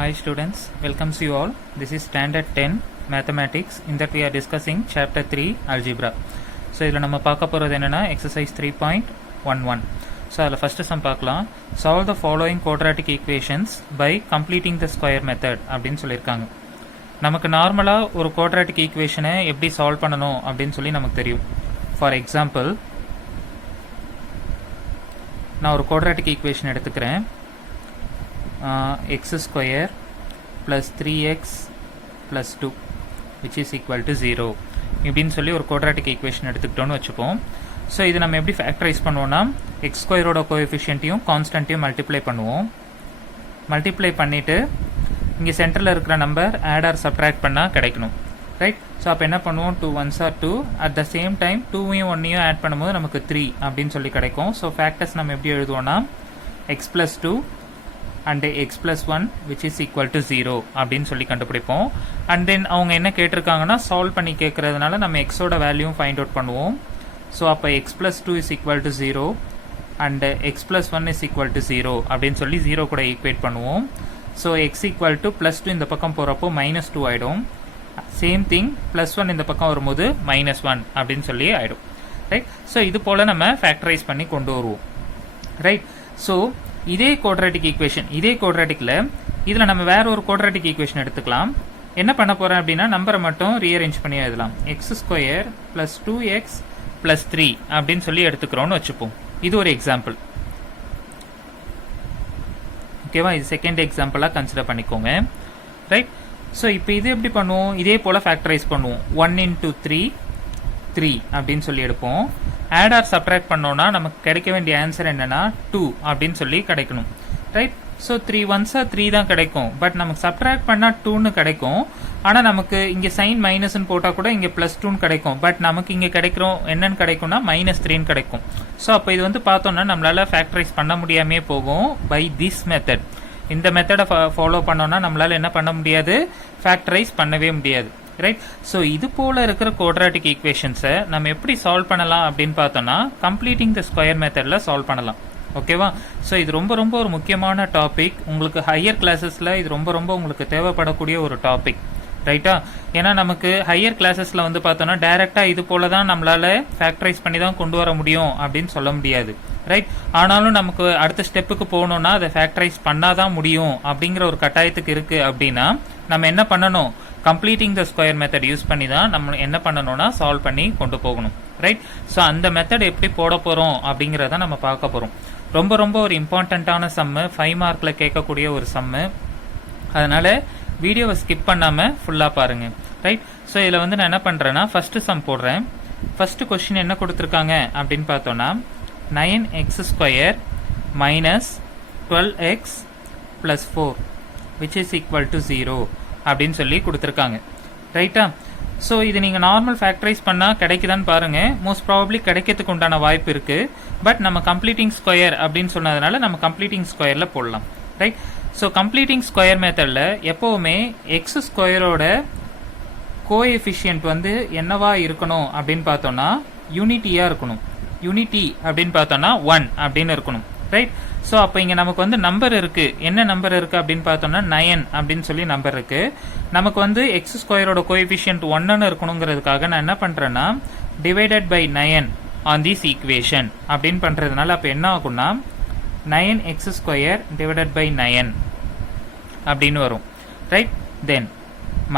Hi students, welcomes you all. This is standard 10 mathematics. In that we are discussing chapter 3 algebra. So இதில் நம்ம பார்க்க போகிறது என்னன்னா exercise 3.11. So அதில் first sum பார்க்கலாம். Solve the following quadratic equations by completing the square method அப்படின்னு சொல்லியிருக்காங்க. நமக்கு நார்மலாக ஒரு quadratic equationை எப்படி சால்வ் பண்ணணும் அப்படின்னு சொல்லி நமக்கு தெரியும். ஃபார் எக்ஸாம்பிள் நான் ஒரு quadratic equation எடுத்துக்கிறேன். X square plus 3x plus 2 which is equal to 0 இப்படின்னு சொல்லி ஒரு quadratic equation எடுத்துக்கிட்டோன்னு வச்சுப்போம். ஸோ இது நம்ம எப்படி ஃபேக்டரைஸ் பண்ணுவோம்னா எக்ஸ் ஸ்கொயரோட கோஎஃபிஷியன்ட்டையும் கான்ஸ்டன்ட்டையும் மல்டிப்ளை பண்ணுவோம். மல்டிப்ளை பண்ணிவிட்டு இங்கே சென்டரில் இருக்கிற நம்பர் ஆட் ஆர் சப்ட்ராக்ட் பண்ணால் கிடைக்கணும், ரைட்? ஸோ அப்போ என்ன பண்ணுவோம், 2 1s are 2, at the same time 2வையும் 1ஐயும் ஆட் பண்ணும்போது நமக்கு 3 அப்படின்னு சொல்லி கிடைக்கும். ஸோ ஃபேக்டர்ஸ் நம்ம எப்படி எழுதுவோம்னா X plus 2 and x plus 1 which is equal to 0 அப்படின்னு சொல்லி கண்டுபிடிப்போம். அண்ட் தென் அவங்க என்ன கேட்டிருக்காங்கன்னா சால்வ் பண்ணி கேட்கறதுனால நம்ம எக்ஸோட வேல்யூவும் ஃபைண்ட் அவுட் பண்ணுவோம். ஸோ அப்போ X plus 2 is equal to 0 and X plus 1 is equal to 0 அப்படின்னு சொல்லி 0 கூட ஈக்குவேட் பண்ணுவோம். So X equal to plus 2 இந்த பக்கம் போகிறப்போ -2 ஆகிடும். சேம் திங் ப்ளஸ் 1 இந்த பக்கம் வரும்போது -1 அப்படின்னு சொல்லி ஆகிடும், ரைட்? ஸோ இது போல் நம்ம ஃபேக்டரைஸ் பண்ணி கொண்டு வருவோம், ரைட்? ஸோ இதே குவாட்ராட்டிக் ஈக்குவேஷன், இதே குவாட்ராட்டிக்கில் இதில் நம்ம வேற ஒரு குவாட்ராட்டிக் ஈக்குவேஷன் எடுத்துக்கலாம். என்ன பண்ண போகிறேன் அப்படின்னா நம்பரை மட்டும் ரீஅரேஞ்ச் பண்ணி எழுதலாம். X square plus 2x plus 3 அப்படின்னு சொல்லி எடுத்துக்கிறோன்னு வச்சுப்போம். இது ஒரு எக்ஸாம்பிள், ஓகேவா? இது செகண்ட் எக்ஸாம்பிளாக கன்சிடர் பண்ணிக்கோங்க, ரைட்? ஸோ இப்போ இது எப்படி பண்ணுவோம், இதே போல் ஃபேக்டரைஸ் பண்ணுவோம். 1 into 3 3 அப்படின்னு சொல்லி எடுப்போம். ஆட் ஆர் சப்ட்ராக்ட் பண்ணோன்னா நமக்கு கிடைக்க வேண்டிய ஆன்சர் என்னன்னா 2 அப்படின்னு சொல்லி கிடைக்கணும், ரைட்? ஸோ 3 1s are 3 தான் கிடைக்கும், பட் நமக்கு சப்ட்ராக்ட் பண்ணால் 2ன்னு கிடைக்கும். ஆனால் நமக்கு இங்கே சைன் மைனஸ்ன்னு போட்டால் கூட இங்கே ப்ளஸ் 2ன்னு கிடைக்கும், பட் நமக்கு இங்கே கிடைக்கிறோம் என்னன்னு கிடைக்கும்னா -3ன்னு கிடைக்கும். ஸோ அப்போ இது வந்து பார்த்தோம்னா நம்மளால ஃபேக்டரைஸ் பண்ண முடியாமே போகும் பை திஸ் மெத்தட். இந்த மெத்தடை ஃபாலோ பண்ணோன்னா நம்மளால என்ன பண்ண முடியாது, ஃபேக்டரைஸ் பண்ணவே முடியாது, ரைட்? ஸோ இது போல இருக்கிற குவாட்ராட்டிக் ஈக்குவேஷன்ஸை நம்ம எப்படி சால்வ் பண்ணலாம் அப்படின்னு பார்த்தோம்னா கம்ப்ளீட்டிங் த ஸ்கொயர் மெத்தடில் சால்வ் பண்ணலாம், ஓகேவா? ஸோ இது ரொம்ப ரொம்ப ஒரு முக்கியமான டாபிக். உங்களுக்கு ஹையர் கிளாஸஸில் இது ரொம்ப ரொம்ப உங்களுக்கு தேவைப்படக்கூடிய ஒரு டாபிக், ரைட்டா? ஏன்னா நமக்கு ஹையர் கிளாஸஸில் வந்து பார்த்தோம்னா டைரெக்டாக இது போல தான் நம்மளால ஃபேக்டரைஸ் பண்ணி தான் கொண்டு வர முடியும் அப்படின்னு சொல்ல முடியாது, ரைட்? ஆனாலும் நமக்கு அடுத்த ஸ்டெப்புக்கு போகணும்னா அதை ஃபேக்டரைஸ் பண்ணாதான் முடியும் அப்படிங்கிற ஒரு கட்டாயத்துக்கு இருக்குது. அப்படின்னா நம்ம என்ன பண்ணணும், completing the square method use பண்ணி தான் நம்ம என்ன பண்ணணும்னா சால்வ் பண்ணி கொண்டு போகணும், ரைட்? ஸோ அந்த மெத்தட் எப்படி போட போகிறோம் அப்படிங்கிறத நம்ம பார்க்க போகிறோம். ரொம்ப ரொம்ப ஒரு இம்பார்ட்டண்ட்டான சம்மு, 5 மார்க்கில் கேட்கக்கூடிய ஒரு சம்மு. அதனால் வீடியோவை ஸ்கிப் பண்ணாமல் ஃபுல்லாக பாருங்கள், ரைட்? ஸோ இதில் வந்து நான் என்ன பண்ணுறேன்னா ஃபஸ்ட்டு சம் போடுறேன். ஃபஸ்ட்டு கொஸ்டின் என்ன கொடுத்துருக்காங்க அப்படின்னு பார்த்தோன்னா 9x square minus 12x plus 4 which is equal to 0 அப்படின்னு சொல்லி கொடுத்துருக்காங்க, ரைட்டா? ஸோ இது நீங்கள் நார்மல் ஃபேக்டரைஸ் பண்ணால் கிடைக்குதான்னு பாருங்கள். மோஸ்ட் ப்ராபப்ளி கிடைக்கிறதுக்கு உண்டான வாய்ப்பு இருக்குது. பட் நம்ம கம்ப்ளீட்டிங் ஸ்கொயர் அப்படின்னு சொன்னதுனால நம்ம கம்ப்ளீட்டிங் ஸ்கொயரில் போடலாம், ரைட்? ஸோ கம்ப்ளீட்டிங் ஸ்கொயர் மெத்தடில் எப்போவுமே எக்ஸ் ஸ்கொயரோட கோஎஃபிஷியன்ட் வந்து என்னவா இருக்கணும் அப்படின்னு பார்த்தோன்னா யூனிட்டியாக இருக்கணும். யூனிட்டி அப்படின்னு பார்த்தோன்னா 1 அப்படின்னு இருக்கணும், ரைட்? ஸோ அப்போ இங்கே நமக்கு வந்து நம்பர் இருக்குது. என்ன நம்பர் இருக்குது அப்படின்னு பார்த்தோம்னா 9 அப்படின்னு சொல்லி நம்பர் இருக்குது. நமக்கு வந்து எக்ஸ் ஸ்கொயரோட கோஎஃபிஷியன்ட் 1ன்னு இருக்கணுங்கிறதுக்காக நான் என்ன பண்ணுறேன்னா divided by 9 on this equation அப்படின்னு பண்ணுறதுனால அப்போ என்ன ஆகும்னா 9x ஸ்கொயர் டிவைடட் பை 9 அப்படின்னு வரும், right? Then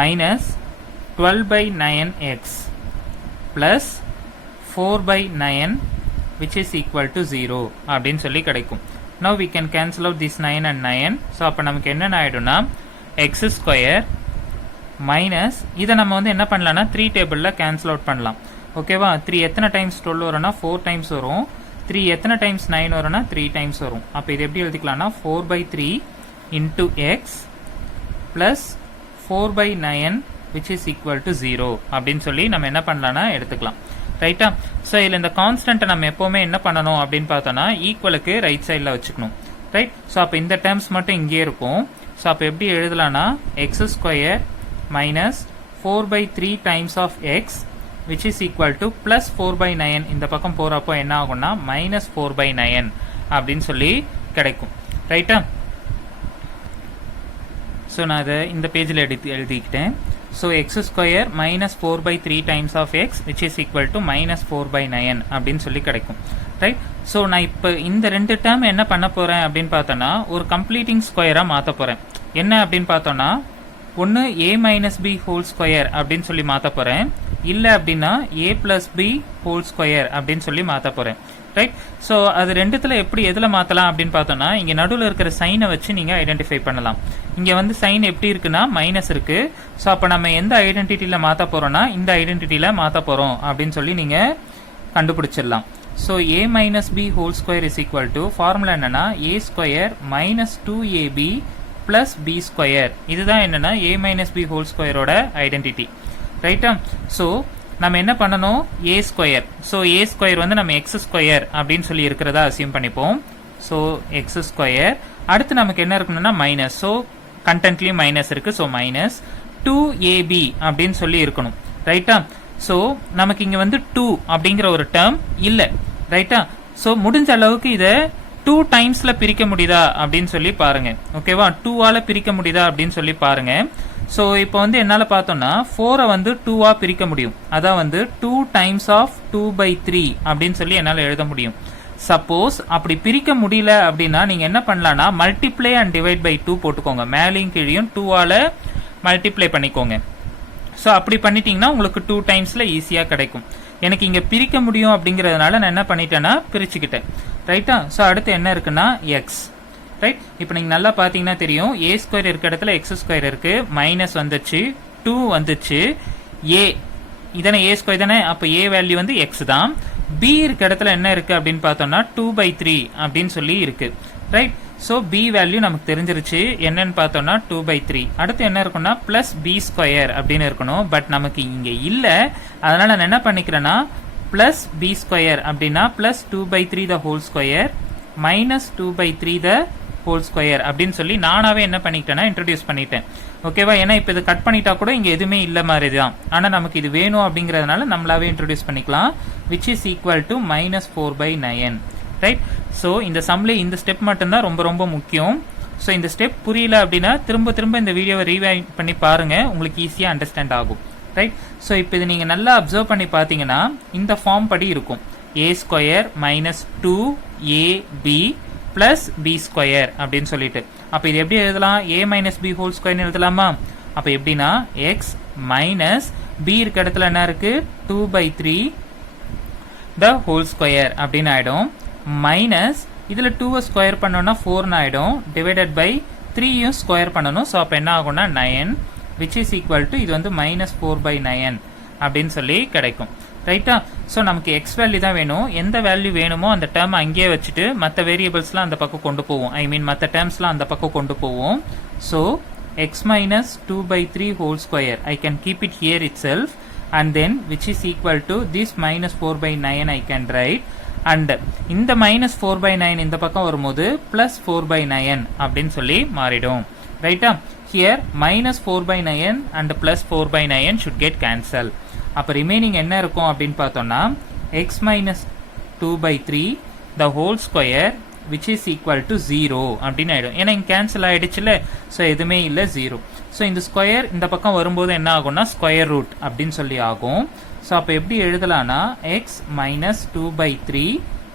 minus 12 by 9x plus 4 by 9 which is equal to 0 அப்படின்னு சொல்லி கிடைக்கும். Now we can cancel out this 9 and 9. So அப்போ நமக்கு என்னென்ன ஆகிடும்னா எக்ஸ் ஸ்கொயர் மைனஸ் இதை நம்ம வந்து என்ன பண்ணலாம்னா 3 டேபிளில் கேன்சல் அவுட் பண்ணலாம், ஓகேவா? 3 எத்தனை டைம்ஸ் 12 வரும்னா 4 டைம்ஸ் வரும். 3 எத்தனை டைம்ஸ் 9 வரும்னா 3 டைம்ஸ் வரும். அப்போ இது எப்படி எழுதிக்கலாம்னா 4 by 3 into x plus 4 by 9 which is equal to 0 அப்படின்னு சொல்லி நம்ம என்ன பண்ணலாம்னா எடுத்துக்கலாம், ரைட்டா? ஸோ இதில் இந்த கான்ஸ்டன்ட்டை நம்ம எப்போவுமே என்ன பண்ணணும் அப்படின்னு பார்த்தோன்னா ஈக்குவலுக்கு ரைட் சைடில் வச்சுக்கணும், ரைட்? ஸோ அப்போ இந்த டேர்ம்ஸ் மட்டும் இங்கே இருக்கும். ஸோ அப்போ எப்படி எழுதலாம்னா x square minus 4 by 3 times of x which is equal to plus 4 by 9 இந்த பக்கம் போகிறப்போ என்ன ஆகும்னா -4 by 9 அப்படின்னு சொல்லி கிடைக்கும், ரைட்டா? ஸோ நான் அதை இந்த பேஜில் எழுதிக்கிட்டேன். So x square minus 4/3 times of x which is equal to minus 4/9 அப்படின்னு சொல்லி கிடைக்கும். ரைட். ஸோ நான் இப்போ இந்த ரெண்டு டேர்ம் என்ன பண்ண போகிறேன் அப்படின்னு பார்த்தோன்னா ஒரு கம்ப்ளீட்டிங் ஸ்கொயராக மாற்ற போகிறேன். என்ன அப்படின்னு பார்த்தோன்னா ஒன்று a minus B whole square அப்படின்னு சொல்லி மாற்ற போகிறேன், இல்லை அப்படின்னா a plus B whole square அப்படின்னு சொல்லி மாற்ற போகிறேன். ரைட். ஸோ அது ரெண்டுத்தில் எப்படி எதில் மாற்றலாம் அப்படின்னு பார்த்தோன்னா இங்கே நடுவில் இருக்கிற சைனை வச்சு நீங்கள் ஐடென்டிஃபை பண்ணலாம். இங்கே வந்து சைன் எப்படி இருக்குன்னா மைனஸ் இருக்குது. ஸோ அப்போ நம்ம எந்த ஐடென்டிட்டியில் மாற்ற போகிறோன்னா இந்த ஐடென்டிட்டியில் மாற்ற போகிறோம் அப்படின்னு சொல்லி நீங்கள் கண்டுபிடிச்சிடலாம். So a minus B whole square is equal to formula என்னன்னா a square minus 2ab plus B square. இதுதான் என்னன்னா a மைனஸ் பி ஹோல் ஸ்கொயரோட ஐடென்டிட்டி. ரைட்டா. ஸோ நம்ம என்ன பண்ணணும், a square. So a square வந்து நம்ம எக்ஸ் ஸ்கொயர் அப்படின்னு சொல்லி இருக்கிறதா அசியூம் பண்ணிப்போம். So x square. அடுத்து நமக்கு என்ன இருக்கணும்னா மைனஸ். ஸோ கண்டென்ட்லேயும் மைனஸ் இருக்குது. ஸோ மைனஸ் 2ab அப்படின்னு சொல்லி இருக்கணும். ரைட்டா. ஸோ நமக்கு இங்கே வந்து 2 அப்படிங்கிற ஒரு டேர்ம் இல்லை. ரைட்டா. ஸோ முடிஞ்ச அளவுக்கு இதை 2 டைம்ஸில் பிரிக்க முடியுதா அப்படின்னு சொல்லி பாருங்க. ஓகேவா. 2ஆல் பிரிக்க முடியுதா அப்படின்னு சொல்லி பாருங்க. ஸோ இப்போ வந்து என்னால் பார்த்தோம்னா 4 வந்து 2ஆக பிரிக்க முடியும். அதான் வந்து 2 டைம்ஸ் ஆஃப் 2/3 அப்படின்னு சொல்லி என்னால் எழுத முடியும். சப்போஸ் அப்படி பிரிக்க முடியல அப்படின்னா நீங்கள் என்ன பண்ணலாம்னா மல்டிப்ளை அண்ட் டிவைட் பை 2 போட்டுக்கோங்க. மேலேயும் கீழையும் 2ஆல் மல்டிப்ளை பண்ணிக்கோங்க. ஸோ அப்படி பண்ணிட்டீங்கன்னா உங்களுக்கு 2 டைம்ஸில் ஈஸியாக கிடைக்கும். எனக்கு இங்கே பிரிக்க முடியும் அப்படிங்கிறதுனால நான் என்ன பண்ணிட்டேன்னா பிரிச்சுக்கிட்டேன். ரைட்டா. ஸோ அடுத்து என்ன இருக்குன்னா எக்ஸ். ரைட். இப்போ நீங்கள் நல்லா பார்த்தீங்கன்னா தெரியும் a ஸ்கொயர் இருக்க இடத்துல எக்ஸ் ஸ்கொயர் இருக்கு, மைனஸ் வந்துச்சு, 2 வந்துச்சு, a இதானே a ஸ்கொயர் தானே, அப்போ a வேல்யூ வந்து எக்ஸ் தான். b இருக்க இடத்துல என்ன இருக்கு அப்படின்னு பார்த்தோம்னா 2/3 அப்படின்னு சொல்லி இருக்கு. ரைட். ஸோ b வேல்யூ நமக்கு தெரிஞ்சிருச்சு என்னன்னு பார்த்தோம்னா 2/3. அடுத்து என்ன இருக்குன்னா பிளஸ் பி ஸ்கொயர் அப்படின்னு இருக்கணும். பட் நமக்கு இங்கே இல்லை. அதனால நான் என்ன பண்ணிக்கிறேன்னா பிளஸ் பி ஸ்கொயர் அப்படின்னா plus 2/3 the whole square minus 2/3 the whole square அப்படின்னு சொல்லி நானாவே என்ன பண்ணிக்கிட்டேன்னா இன்ட்ரடியூஸ் பண்ணிட்டேன். ஓகேவா. ஏன்னா இப்போ இது கட் பண்ணிட்டா கூட இங்கே எதுவுமே இல்லை மாதிரி தான். ஆனால் நமக்கு இது வேணும் அப்படிங்கிறதுனால நம்மளாவே இன்ட்ரடியூஸ் பண்ணிக்கலாம். Which is equal to minus 4/9. Right. So இந்த சம்ல இந்த ஸ்டெப் மட்டும்தான் ரொம்ப ரொம்ப முக்கியம். ஸோ இந்த ஸ்டெப் புரியல அப்படின்னா திரும்ப திரும்ப இந்த வீடியோவை ரீவைண்ட் பண்ணி பாருங்க, உங்களுக்கு ஈஸியாக அண்டர்ஸ்டாண்ட் ஆகும். ரைட். ஸோ இப்போ இது நீங்கள் நல்லா அப்சர்வ் பண்ணி பார்த்தீங்கன்னா இந்த ஃபார்ம் படி இருக்கும். a square minus 2ab plus B square அப்படின்னு சொல்லிட்டு. அப்போ இது எப்படி எழுதலாம், a மைனஸ் பி ஹோல் ஸ்கொயர்னு எழுதலாமா. அப்போ எப்படின்னா எக்ஸ் மைனஸ் பி இருக்க இடத்துல என்ன இருக்கு 2/3 த ஹோல் ஸ்கொயர் அப்படின்னு ஆயிடும். மைனஸ் இதில் 2 ஸ்கொயர் பண்ணோம்னா 4 ஆயிடும். டிவைடட் பை 3 ஸ்கொயர் பண்ணணும். ஸோ அப்போ என்ன ஆகும்னா 9 விச் இஸ் ஈக்குவல் டு இது வந்து மைனஸ் 4/9 அப்படின்னு சொல்லி கிடைக்கும். ரைட்டா. ஸோ நமக்கு எக்ஸ் வேல்யூ தான் வேணும். எந்த வேல்யூ வேணுமோ அந்த டேர்ம் அங்கேயே வச்சுட்டு மற்ற வேரியபிள்ஸ்லாம் அந்த பக்கம் கொண்டு போவோம். ஐ மீன் மற்ற டேர்ம்ஸ்லாம் அந்த பக்கம் கொண்டு போவோம். So X minus 2/3 whole square I can keep it here it self and then which is equal to this minus 4/9 I can write. And இந்த மைனஸ் 4/9 இந்த பக்கம் வரும்போது பிளஸ் 4/9 அப்படின்னு சொல்லி மாறிடும். ரைட்டா. Here minus 4/9 and plus 4/9 should get cancel. அப்போ remaining என்ன இருக்கும் அப்படின்னு பார்த்தோம்னா X minus 2/3 the whole square which is equal to 0 அப்படின்னு ஆகிடும். ஏன்னா இங்கே கேன்சல் ஆகிடுச்சுல. ஸோ எதுவுமே இல்லை, 0. ஸோ இந்த ஸ்கொயர் இந்த பக்கம் வரும்போது என்ன ஆகும்னா ஸ்கொயர் ரூட் அப்படின்னு சொல்லி ஆகும். ஸோ அப்போ எப்படி எழுதலாம்னா x minus 2/3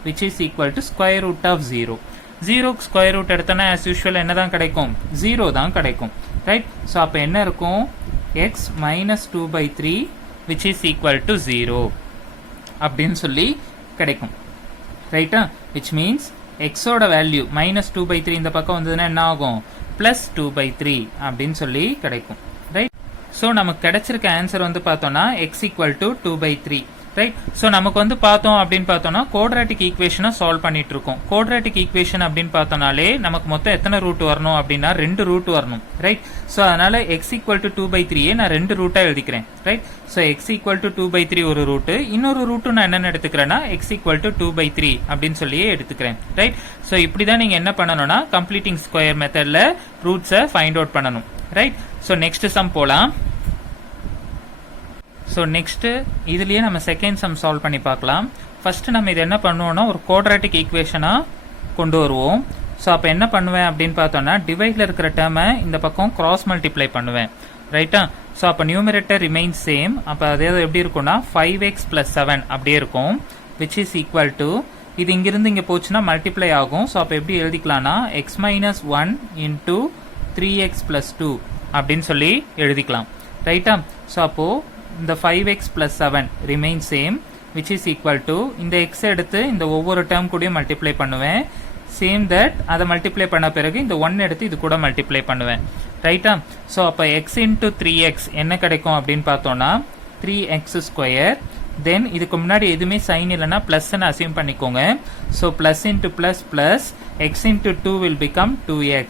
which is equal to square root of 0. 0க்கு ஸ்கொயர் ரூட் எடுத்தோன்னா ஆஸ் யூஷுவல் என்ன தான் கிடைக்கும், 0 தான் கிடைக்கும். ரைட். ஸோ அப்போ என்ன இருக்கும் X minus 2/3 which is equal to 0 அப்படின்னு சொல்லி கிடைக்கும். ரைட்டா. which means x ஓட வேல்யூ மைனஸ் 2/3 இந்த பக்கம் வந்ததுன்னா என்ன ஆகும் பிளஸ் 2/3 அப்படின்னு சொல்லி கிடைக்கும். ரைட். ஸோ நமக்கு கிடைச்சிருக்க ஆன்சர் வந்து பார்த்தோம்னா x equal to 2/3. Right. So நமக்கு வந்து பார்த்தோம் அப்படின்னு பார்த்தோம்னா குவாட்ராட்டிக் ஈக்குவேஷனை சால்வ் பண்ணிட்டு இருக்கோம். குவாட்ராட்டிக் ஈக்குவேஷன் அப்படின்னு பார்த்தோம்னாலே நமக்கு மொத்தம் எத்தனை ரூட் வரணும் அப்படின்னா 2 ரூட் வரணும். ரைட். ஸோ அதனால எக்ஸ் ஈக்குவல் டு 2/3 நான் 2 ரூட்டாக எழுதிக்கிறேன். Right. So X equal to 2/3 ஒரு ரூட்டு, இன்னொரு ரூட்டு நான் என்னென்னு எடுத்துக்கிறேன்னா எக்ஸ் ஈக்குவல் டு 2/3 அப்படின்னு சொல்லியே எடுத்துக்கிறேன். ரைட். ஸோ இப்படி தான் நீங்கள் என்ன பண்ணணும்னா கம்ப்ளீட்டிங் ஸ்கொயர் மெத்தடில் ரூட்ஸை ஃபைண்ட் அவுட் பண்ணணும். ரைட். ஸோ நெக்ஸ்ட் சம் போகலாம். ஸோ நெக்ஸ்ட்டு இதுலேயே நம்ம செகண்ட் சம் சால்வ் பண்ணி பார்க்கலாம். ஃபஸ்ட்டு நம்ம இது என்ன பண்ணுவோம்னா ஒரு குவாட்ராட்டிக் ஈக்குவேஷனாக கொண்டு வருவோம். ஸோ அப்போ என்ன பண்ணுவேன் அப்படின்னு பார்த்தோன்னா டிவைடில் இருக்கிற டேர்மை இந்த பக்கம் கிராஸ் மல்டிப்ளை பண்ணுவேன் ரைட்டா. ஸோ அப்போ நியூமரேட்டர் ரிமைன்ஸ் சேம். அப்போ அதே எப்படி இருக்கும்னா 5x + 7 அப்படியே இருக்கும் விச் இஸ் ஈக்குவல் டு இது இங்கிருந்து இங்கே போச்சுன்னா மல்டிப்ளை ஆகும். ஸோ அப்போ எப்படி எழுதிக்கலாம்னா x - 1 × 3x + 2 அப்படின்னு சொல்லி எழுதிக்கலாம் ரைட்டா. ஸோ அப்போது இந்த 5x + 7 remain same which is equal to இந்த எக்ஸ் எடுத்து இந்த ஒவ்வொரு டேர்ம் கூடயும் மல்டிப்ளை பண்ணுவேன். சேம் தட் அதை மல்டிப்ளை பண்ண பிறகு இந்த 1 எடுத்து இது கூட மல்டிப்ளை பண்ணுவேன் ரைட்டா. ஸோ அப்போ எக்ஸ் இன்ட்டு 3x என்ன கிடைக்கும் அப்படின்னு பார்த்தோன்னா 3x². தென் இதுக்கு முன்னாடி எதுவுமே சைன் இல்லைன்னா ப்ளஸ்ன்னு அசியூம் பண்ணிக்கோங்க. So plus into plus plus X into 2 will become 2x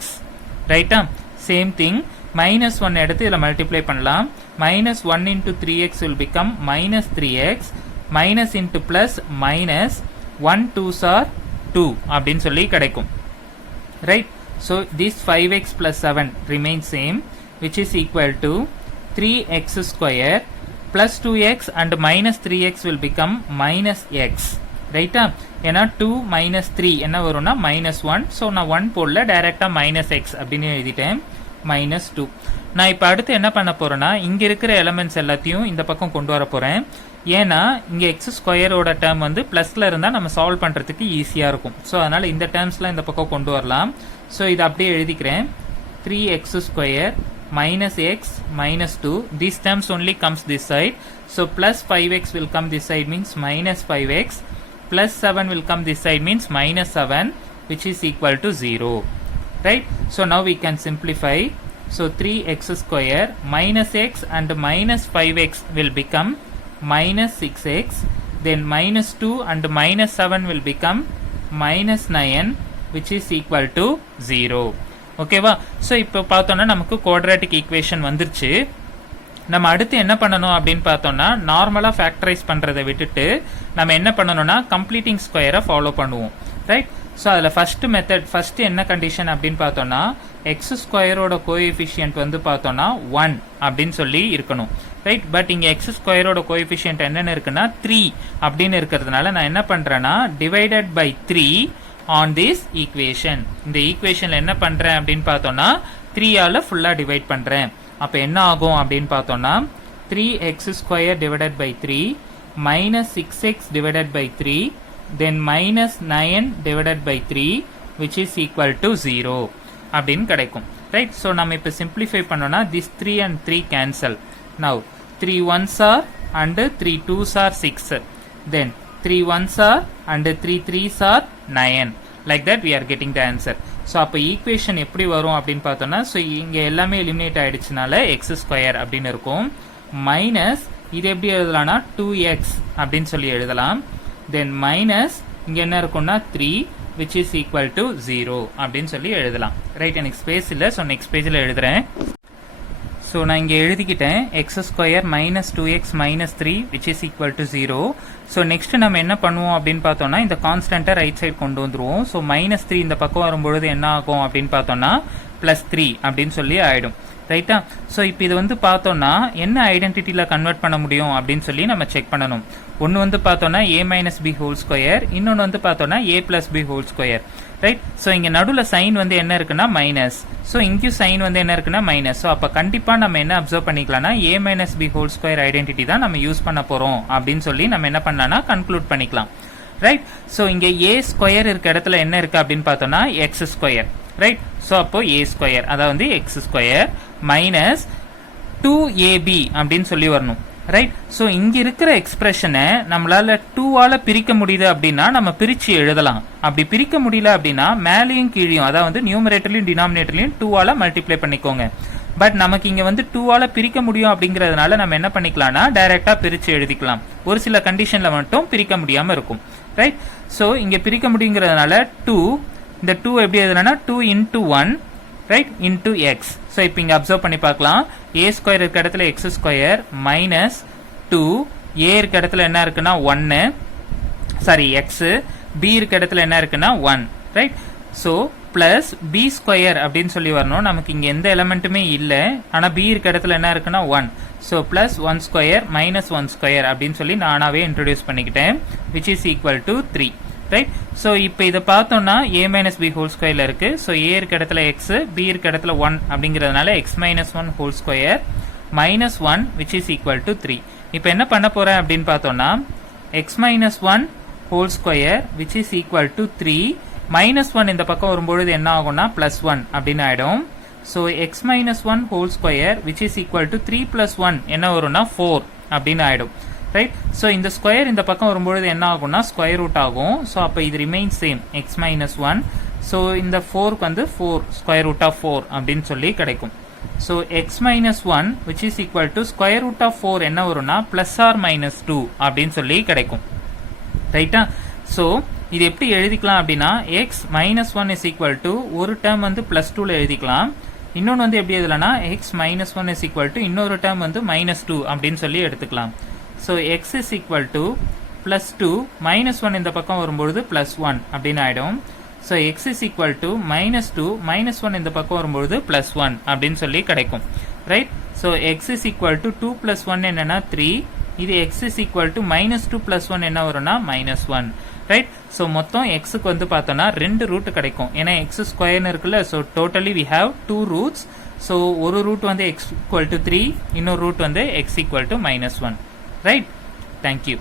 ரைட்டா. சேம் திங் -1 எடுத்து இதில் மல்டிப்ளை பண்ணலாம். -1 × 3x will become -3x minus into plus minus 1 2s are 2 அப்படின்னு சொல்லி கிடைக்கும் right. So this 5x + 7 remains same which is equal to 3x² plus 2x and minus 3x will become minus x ரைட்டா. ஏன்னா 2 - 3 என்ன வரும்னா -1. So நான் 1 போடல டைரெக்டாக -x அப்படின்னு எழுதிட்டேன் -2. நான் இப்போ அடுத்து என்ன பண்ண போறேன்னா இங்கே இருக்கிற எலமெண்ட்ஸ் எல்லாத்தையும் இந்த பக்கம் கொண்டு வர போகிறேன். ஏன்னா இங்கே x² டேர்ம் வந்து ப்ளஸில் இருந்தால் நம்ம சால்வ் பண்ணுறதுக்கு ஈஸியாக இருக்கும். ஸோ அதனால் இந்த டேர்ம்ஸ்லாம் இந்த பக்கம் கொண்டு வரலாம். ஸோ இதை அப்படியே எழுதிக்கிறேன் 3x² - x -2. These terms only comes this side. So plus 5x will come this side means -5x plus 7 will come this side means -7 which is equal to 0 right. So now we can simplify. So 3x² - x and -5x will become -6x. Then -2 and -7 will become -9 which is equal to 0 ஓகேவா. So இப்போ பார்த்தோன்னா நமக்கு quadratic equation வந்துருச்சு. நம்ம அடுத்து என்ன பண்ணணும் அப்படின்னு பார்த்தோம்னா நார்மலாக ஃபேக்டரைஸ் பண்ணுறதை விட்டுட்டு நம்ம என்ன பண்ணணும்னா கம்ப்ளீட்டிங் ஸ்கொயரை ஃபாலோ பண்ணுவோம் ரைட். ஸோ அதில் ஃபஸ்ட்டு என்ன கண்டிஷன் அப்படின்னு பார்த்தோன்னா x² கோஎஃபிஷியன்ட் வந்து பார்த்தோன்னா 1 அப்படின்னு சொல்லி இருக்கணும் ரைட். பட் இங்கே x² கோஎஃபிஷியன்ட் என்னென்னு இருக்குன்னா 3 அப்படின்னு இருக்கிறதுனால நான் என்ன பண்ணுறேன்னா divided by 3 on this equation. இந்த ஈக்குவேஷனில் என்ன பண்ணுறேன் அப்படின்னு பார்த்தோன்னா 3ஆல் ஃபுல்லாக டிவைட் பண்ணுறேன். அப்போ என்ன ஆகும் அப்படின்னு பார்த்தோன்னா 3x² divided by 3 minus 6x divided by 3 then minus 9 divided by 3 which is equal to 0 அப்படின்னு கிடைக்கும் ரைட். ஸோ நம்ம இப்போ சிம்பிளிஃபை பண்ணோன்னா this 3 and 3 cancel. Now 3 1s are and 3 2s are 6. Then 3 1s are and 3 3s are 9. Like that we are getting the answer. So அப்போ equation எப்படி வரும் அப்படின்னு பார்த்தோன்னா ஸோ இங்கே எல்லாமே எலிமினேட் ஆகிடுச்சுனால x² அப்படின்னு இருக்கும். மைனஸ் இது எப்படி எழுதலாம்னா 2x அப்படின்னு சொல்லி எழுதலாம். தென் மைனஸ் இங்கே என்ன இருக்கும்னா 3 which is equal to 0 அப்படின்னு சொல்லி எழுதலாம் ரைட். எனக்கு ஸ்பேஸ் இல்லை ஸோ நெக்ஸ்ட் பேஜில் எழுதுகிறேன். ஸோ நான் இங்கே எழுதிக்கிட்டேன் x² - 2x - 3 which is equal to 0. So next நம்ம என்ன பண்ணுவோம் அப்படின்னு பார்த்தோம்னா இந்த கான்ஸ்டன்ட்டை ரைட் சைடு கொண்டு வந்துருவோம். ஸோ -3 இந்த பக்கம் வரும்பொழுது என்ன ஆகும் அப்படின்னு பார்த்தோம்னா +3 அப்படின்னு சொல்லி ஆகிடும் ரைட்டா. ஸோ இப்போ இது வந்து பார்த்தோம்னா என்ன ஐடென்டிட்டியில் கன்வெர்ட் பண்ண முடியும் அப்படின்னு சொல்லி நம்ம செக் பண்ணணும். ஒன்று வந்து பார்த்தோம்னா a - b² இன்னொன்று வந்து பார்த்தோம்னா a + b² ரைட். ஸோ இங்கே நடுவில் சைன் வந்து என்ன இருக்குன்னா மைனஸ். ஸோ இங்கேயும் சைன் வந்து என்ன இருக்குன்னா மைனஸ். ஸோ அப்போ கண்டிப்பாக நம்ம என்ன அப்சர்வ் பண்ணிக்கலாம்னா a - b² ஐடென்டிட்டி தான் நம்ம யூஸ் பண்ண போகிறோம் அப்படின்னு சொல்லி நம்ம என்ன பண்ணலாம்னா கன்க்ளூட் பண்ணிக்கலாம் ரைட். ஸோ இங்கே a² இருக்க இடத்துல என்ன இருக்குது அப்படின்னு பார்த்தோம்னா x² ரைட். ஸோ அப்போ a² அதாவது x² மைனஸ் 2ab அப்படின்னு சொல்லி வரணும் ரைட். ஸோ இங்கே இருக்கிற எக்ஸ்பிரஷனை நம்மளால 2ஆல் பிரிக்க முடியுது அப்படின்னா நம்ம பிரித்து எழுதலாம். அப்படி பிரிக்க முடியல அப்படின்னா மேலேயும் கீழையும் அதாவது நியூமரேட்டர்லையும் டினாமினேட்டர்லையும் 2ஆல் மல்டிப்ளை பண்ணிக்கோங்க. பட் நமக்கு இங்கே வந்து 2ஆல் பிரிக்க முடியும் அப்படிங்கிறதுனால நம்ம என்ன பண்ணிக்கலாம்னா டைரெக்டாக பிரித்து எழுதிக்கலாம். ஒரு சில கண்டிஷனில் மட்டும் பிரிக்க முடியாமல் இருக்கும் ரைட். ஸோ இங்கே பிரிக்க முடியுங்கிறதுனால 2 இந்த 2 எப்படி எழுதுனா 2 × 1 ரைட் இன்டூ எக்ஸ். ஸோ இப்போ இங்கே அப்சர்வ் பண்ணி பார்க்கலாம் a² இருக்க இடத்துல x² மைனஸ் 2 a இருக்க இடத்துல என்ன இருக்குன்னா 1 சாரி எக்ஸு b இருக்க இடத்துல என்ன இருக்குன்னா 1 ரைட். ஸோ பிளஸ் b² அப்படின்னு சொல்லி வரணும். நமக்கு இங்கே எந்த எலமெண்ட்டுமே இல்லை ஆனால் b இருக்க இடத்துல என்ன இருக்குன்னா 1. ஸோ பிளஸ் 1² - 1² அப்படின்னு சொல்லி நானாவே இன்ட்ரடியூஸ் பண்ணிக்கிட்டேன் which is equal to 3 right. So இப்போ இதை பார்த்தோம்னா a மைனஸ் பி ஹோல் ஸ்கொயரில் இருக்கு. ஸோ a இருக்க இடத்துல எக்ஸ், பி இருக்க இடத்துல 1 அப்படிங்கிறதுனால X minus 1 whole square minus 1 which is equal to 3. இப்போ என்ன பண்ண போறேன் அப்படின்னு பார்த்தோம்னா X minus 1 whole square which is equal to 3 minus 1 இந்த பக்கம் வரும்பொழுது என்ன ஆகும்னா பிளஸ் 1 அப்படின்னு ஆயிடும். So X minus 1 whole square which is equal to 3 plus 1 என்ன வரும்னா 4 அப்படின்னு ஆயிடும். ரைட். ஸோ இந்த ஸ்கொயர் இந்த பக்கம் வரும்பொழுது என்ன ஆகும்னா ஸ்கொயர் ரூட் ஆகும். ஸோ அப்போ இது remain same X minus 1. So இந்த 4க்கு வந்து 4 ஸ்கொயர் ரூட் ஆஃப் 4 அப்படின்னு சொல்லி கிடைக்கும். So X minus 1 which is equal to square root of 4 என்ன வரும்னா பிளஸ் ஆர் மைனஸ் 2 அப்படின்னு சொல்லி கிடைக்கும். ரைட்டா. ஸோ இது எப்படி எழுதிக்கலாம் அப்படின்னா x minus 1 is equal to ஒரு டேர்ம் வந்து பிளஸ் 2ல எழுதிக்கலாம். இன்னொன்று வந்து எப்படி எழுதலாம்னா x minus 1 is equal to இன்னொரு டேர்ம் வந்து மைனஸ் 2 அப்படின்னு சொல்லி எடுத்துக்கலாம். So x is equal to plus 2 minus 1 இந்த பக்கம் வரும்பொழுது பிளஸ் 1 அப்படின்னு ஆயிடும். So x is equal to minus 2 minus 1 இந்த பக்கம் வரும்பொழுது பிளஸ் 1 அப்படின்னு சொல்லி கிடைக்கும். Right. So x is equal to 2 plus 1 என்னன்னா 3. இது X is equal to minus 2 plus 1 என்ன வரும்னா மைனஸ் 1. ரைட். ஸோ மொத்தம் எக்ஸுக்கு வந்து பார்த்தோன்னா 2 ரூட் கிடைக்கும். ஏன்னா எக்ஸ் ஸ்கொயர்னு இருக்குல்ல. So totally we have 2 roots. So ஒரு ரூட் வந்து எக்ஸ் ஈக்குவல் டு 3, இன்னொரு ரூட் வந்து X equal to minus 1. Right? Thank you.